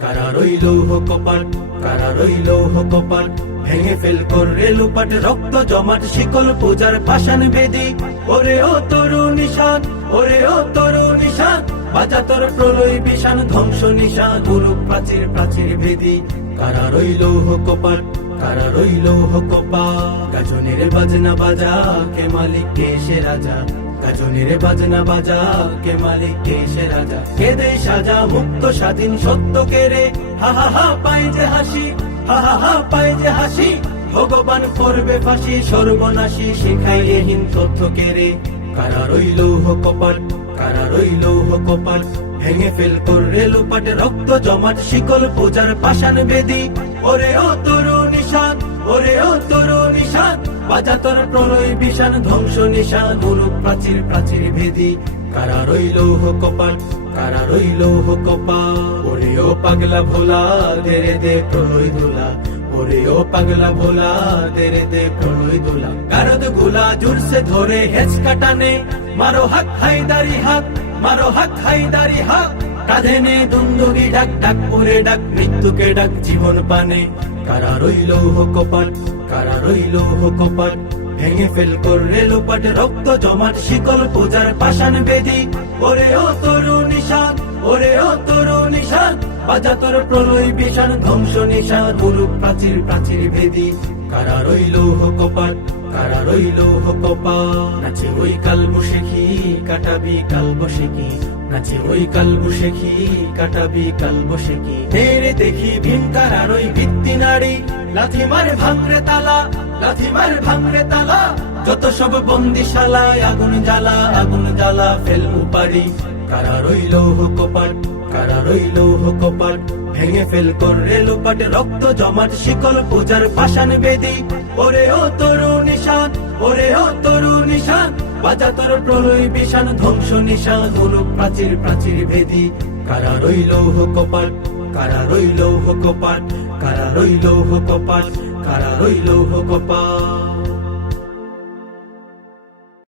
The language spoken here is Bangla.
কারা রইল কপাট কারা রইল কপাট, ভেঙে ফেল কর রেলুপাট রক্ত জমাট, শিকল পূজার পাষাণ বেদি। ওরে ও তরু নিশান ওরে ও তরু নিশান বাজা তোর প্রলয় বিষাণ ধ্বংস নিশান গুরু প্রাচীর প্রাচীর বেদি। কারা রইল কপাট কারা রইল কপা গাজনের বাজনা বাজা, কে মালিক, কে সে রাজা। গাজনের বাজনা বাজা, কে মালিক, কে সে রাজা? কে দে সাজা? মুক্ত, স্বাধীন, সত্য কে রে? হা হা পাই যে হাসি, হা হা পাই যে হাসি। ভগবান করবে ফাঁসি, সর্বনাশী শিখাই এহীন তথ্য কে রে? কারা রইল কপাট কারা রইল কপাট ভেঙে ফেল কর রেলুপাট রক্ত জমাট, শিকল পূজার পাষাণ বেদি। ওরে ও তরু নিশান ওরে ও তরু নিশান বাজা তোর প্রলয় বিষাণ ধ্বংস নিশান গুরু প্রাচীর প্রাচীর ভেদি। কারা রইল কপাট কারা রইল কপা ওরে ও পাগলা ভোলা দে প্রলয় দোলা। ওরে ও পাগলা ভোলা দে প্রলয় দোলা। গুলা জুরসে ধরে কাটানে। মারো হাত হাইদারি হাত মারো হাত হাইদারি হাত কাঁধে নে দুন্দুগি ডাক ডাক, ওরে ডাক, মৃত্যুকে ডাক, জীবন পানে কারা রইল কপাট কারা রইল কপাট? ভেঙে ফেল কর রেলুপাট রক্ত জমাট, শিকল পূজার পাষাণ বেদি। ওরে ও তরু নিশান ওরে ও তরু নিশান বাজা তোর প্রলয় বিষাণ ধ্বংস নিশান গুরু প্রাচীর প্রাচীর ভেদি কারা রইল কপাট? কারা রইল কপা নাচে ওই কাল বসে কি কাটাবি কাল বসে কি নাচে ওই কাল বসে কি কাটাবি কাল বসে কি দেখি ভীম কারার ওই ভিত্তি নারী। লাথি মারে ভাঙরে তালা, লাথি মারে ভাঙরে তালা। যত সব আগুন জ্বালা আগুন জ্বালা উপারি কারা রইল কারা রইল ভেঙে ফেল রক্ত জমাট, শিকল পূজার পাষাণ বেদি। ওরে ও তরু নিশান, ওরে ও তরু নিশান, বাজা তোর প্রলয় বিষাণ ধ্বংস নিশান গুরু প্রাচীর প্রাচীর ভেদি কারা রইল কপাট কারা রইল কপাট কারা রইল কপাট কারা রইল কপাট